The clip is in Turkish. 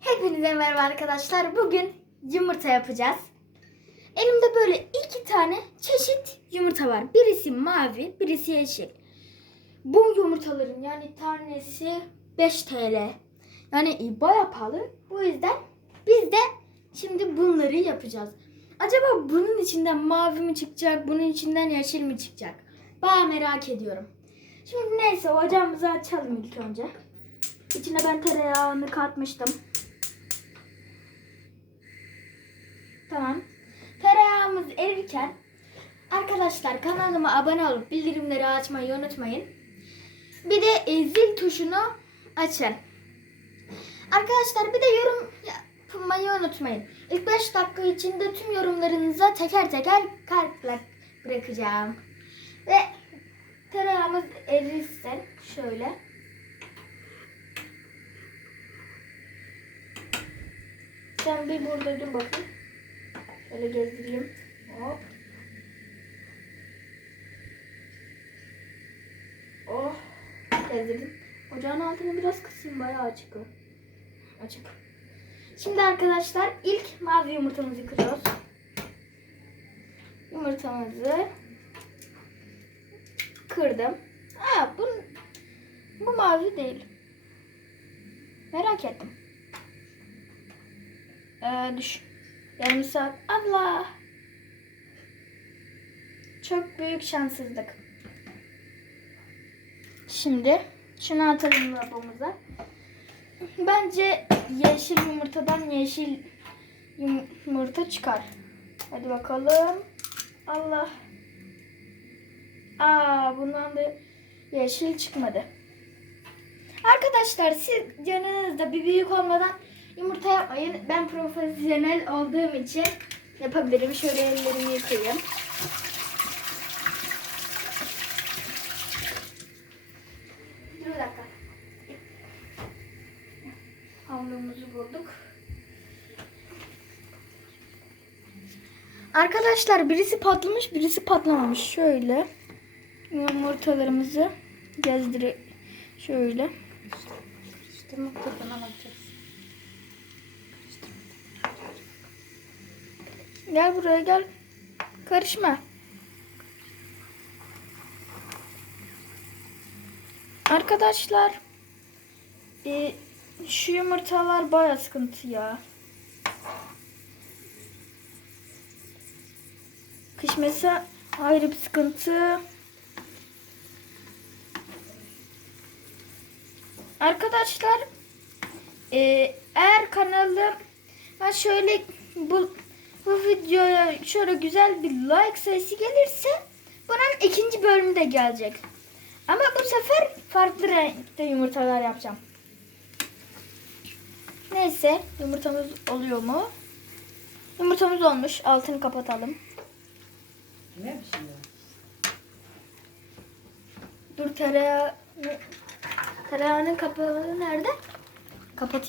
Hepinize merhaba arkadaşlar. Bugün yumurta yapacağız. Elimde böyle iki tane çeşit yumurta var. Birisi mavi, birisi yeşil. Bu yumurtaların yani tanesi 5 TL. Yani baya pahalı. Bu yüzden biz de şimdi bunları yapacağız. Acaba bunun içinden mavi mi çıkacak, bunun içinden yeşil mi çıkacak? Baya merak ediyorum. Şimdi neyse ocağımızı açalım ilk önce. İçine ben tereyağını katmıştım. Tamam. Tereyağımız erirken arkadaşlar kanalıma abone olup bildirimleri açmayı unutmayın. Bir de e, zil tuşunu açın. Arkadaşlar bir de yorum yapmayı unutmayın. İlk 5 dakika içinde tüm yorumlarınıza teker teker kalp bırakacağım. Ve tereyağımız erirse şöyle. Sen bir burada dur bakayım. Şöyle gezdireyim. Hop. Oh. Gezdirdim. Ocağın altını biraz kısayım. Bayağı açık o. Açık. Şimdi arkadaşlar ilk mavi yumurtamızı kırıyoruz. Yumurtamızı kırdım. Ha bu, bu mavi değil. Merak ettim. Ee, düş. Yarım saat. Allah. Çok büyük şanssızlık. Şimdi şunu atalım lavabomuza. Bence yeşil yumurtadan yeşil yumurta çıkar. Hadi bakalım. Allah. Aa bundan da yeşil çıkmadı. Arkadaşlar siz yanınızda bir büyük olmadan yumurta yapmayın. Ben profesyonel olduğum için yapabilirim. Şöyle ellerimi yıkayayım. Dur bir dakika. Havlumuzu bulduk. Arkadaşlar birisi patlamış birisi patlamamış. Şöyle yumurtalarımızı gezdire şöyle. Karıştırmak tadına bakacağız. Gel buraya gel. Karışma. Arkadaşlar e, şu yumurtalar baya sıkıntı ya. Pişmesi ayrı bir sıkıntı. Arkadaşlar e, eğer kanalım ben şöyle bu bu videoya şöyle güzel bir like sayısı gelirse bunun ikinci bölümü de gelecek. Ama bu sefer farklı renkte yumurtalar yapacağım. Neyse yumurtamız oluyor mu? Yumurtamız olmuş. Altını kapatalım. Ne şey ya? Dur tereyağı tereyağının kapağı nerede? Kapat.